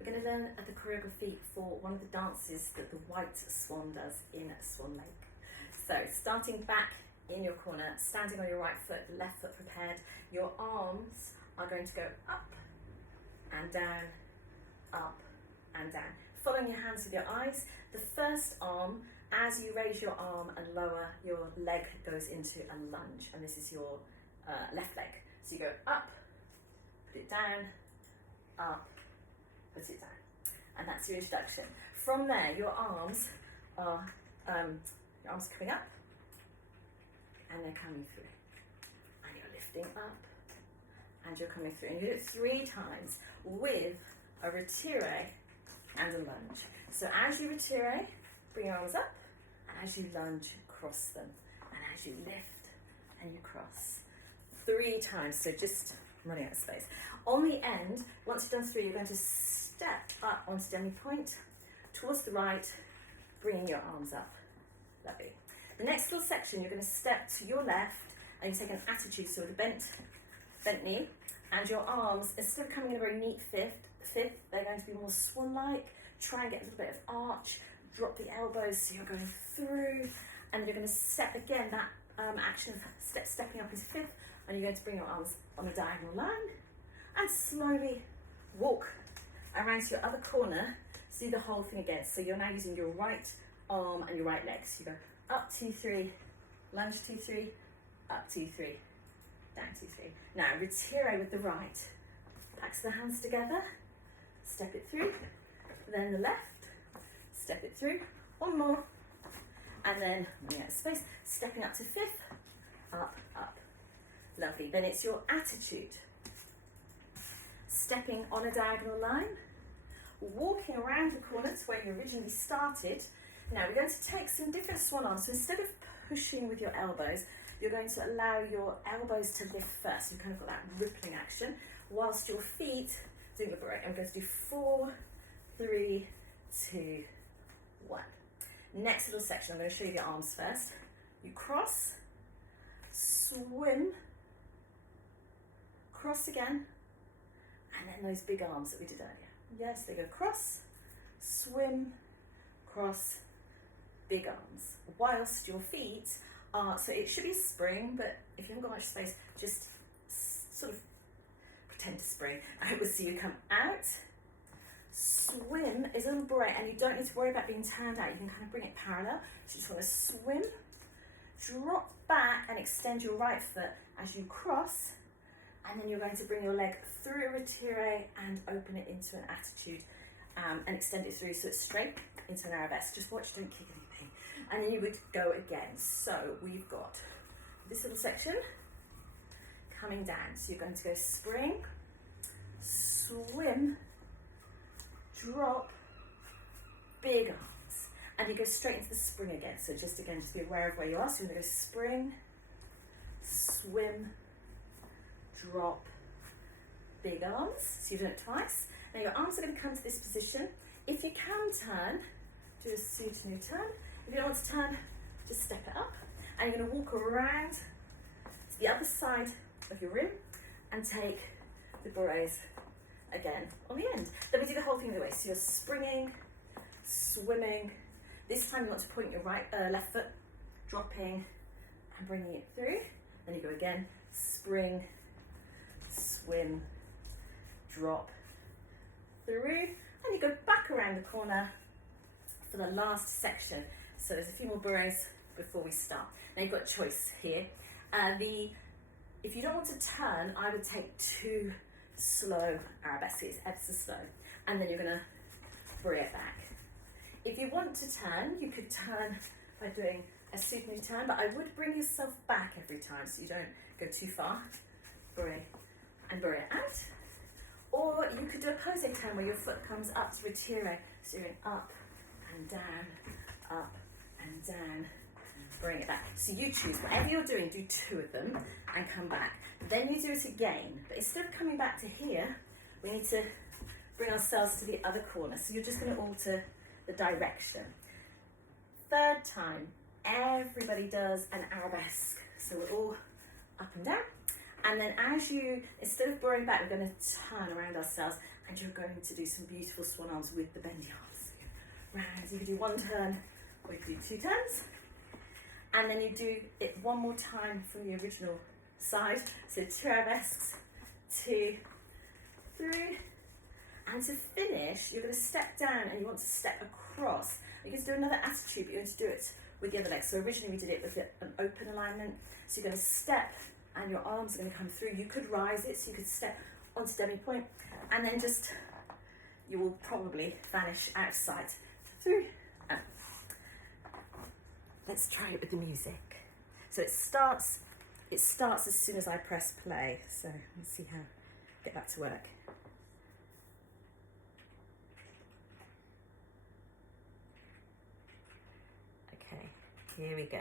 We're going to learn the choreography for one of the dances that the White Swan does in Swan Lake. So starting back in your corner, standing on your right foot, left foot prepared, your arms are going to go up and down, up and down. Following your hands with your eyes, the first arm, as you raise your arm and lower, your leg goes into a lunge, and this is your left leg. So you go up, put it down, up, put it down. And that's your introduction. From there, your arms are coming up, and they're coming through. And you're lifting up, and you're coming through. And you do it 3 times with a retire and a lunge. So as you retire, bring your arms up, and as you lunge, cross them. And as you lift and you cross. 3 times, so just running out of space. On the end, once you've done 3, you're going to step up onto demi point, towards the right, bringing your arms up. Lovely. The next little section, you're going to step to your left, and you take an attitude, so with a bent knee, and your arms, instead of coming in a very neat fifth, they're going to be more swan-like. Try and get a little bit of arch, drop the elbows, so you're going through, and you're going to step again, that action of stepping up into fifth, and you're going to bring your arms on a diagonal line, and slowly walk around to your other corner, so do the whole thing again. So you're now using your right arm and your right leg. So you go up 2, 3, lunge 2, 3, up 2, 3, down 2, 3. Now retire with the right. Pax the hands together, step it through, then the left, step it through, one more, and then running out of space, stepping up to fifth, up, up. Lovely. Then it's your attitude. Stepping on a diagonal line, walking around the corner to where you originally started. Now we're going to take some different swan arms. So instead of pushing with your elbows, you're going to allow your elbows to lift first. You've kind of got that rippling action, whilst your feet doing the break. I'm going to do 4, 3, 2, 1. Next little section, I'm going to show you the arms first. You cross, swim, cross again, and then those big arms that we did earlier. Yes, they go cross, swim, cross, big arms. Whilst your feet are, so it should be spring, but if you haven't got much space, just sort of pretend to spring. I will see you come out. Swim is a little break, and you don't need to worry about being turned out. You can kind of bring it parallel. So you just want to swim, drop back and extend your right foot as you cross, and then you're going to bring your leg through a retire and open it into an attitude, and extend it through so it's straight into an arabesque. Just watch, don't kick anything. And then you would go again. So we've got this little section coming down. So you're going to go spring, swim, drop, big arms, and you go straight into the spring again. So just be aware of where you are. So you're going to go spring, swim, drop, big arms. So you've done it twice. Now your arms are going to come to this position. If you can turn, do a pseudo turn. If you don't want to turn, just step it up. And you're going to walk around to the other side of your rim and take the berets again on the end. Then we do the whole thing the way. So you're springing, swimming. This time you want to point your left foot, dropping and bringing it through. Then you go again, spring, swim, drop, through, and you go back around the corner for the last section. So there's a few more berets before we start. Now you've got a choice here. If you don't want to turn, I would take 2 slow arabesques, ever so slow, and then you're going to beret back. If you want to turn, you could turn by doing a pseudo turn, but I would bring yourself back every time so you don't go too far. Beret and beret out. Or you could do a pose turn where your foot comes up to retire, so you're in up and down, up and down, bring it back. So you choose, whatever you're doing, do 2 of them and come back. Then you do it again, but instead of coming back to here, we need to bring ourselves to the other corner. So you're just going to alter the direction. 3rd time, everybody does an arabesque. So we're all up and down. And then as you, instead of burrowing back, we're going to turn around ourselves And you're going to do some beautiful swan arms with the bendy arms. Round, you can do one turn or you can do 2 turns. And then you do it one more time from the original side. So 2 arabesques, 2, 3. And to finish, you're going to step down and you want to step across. You can do another attitude, but you want to do it with the other leg. So originally we did it with an open alignment. So you're going to step and your arms are going to come through. You could rise it, so you could step onto demi point, and then just, you will probably vanish out of sight. Through, out. Let's try it with the music. So it starts as soon as I press play. So let's see how, get back to work. Okay, here we go.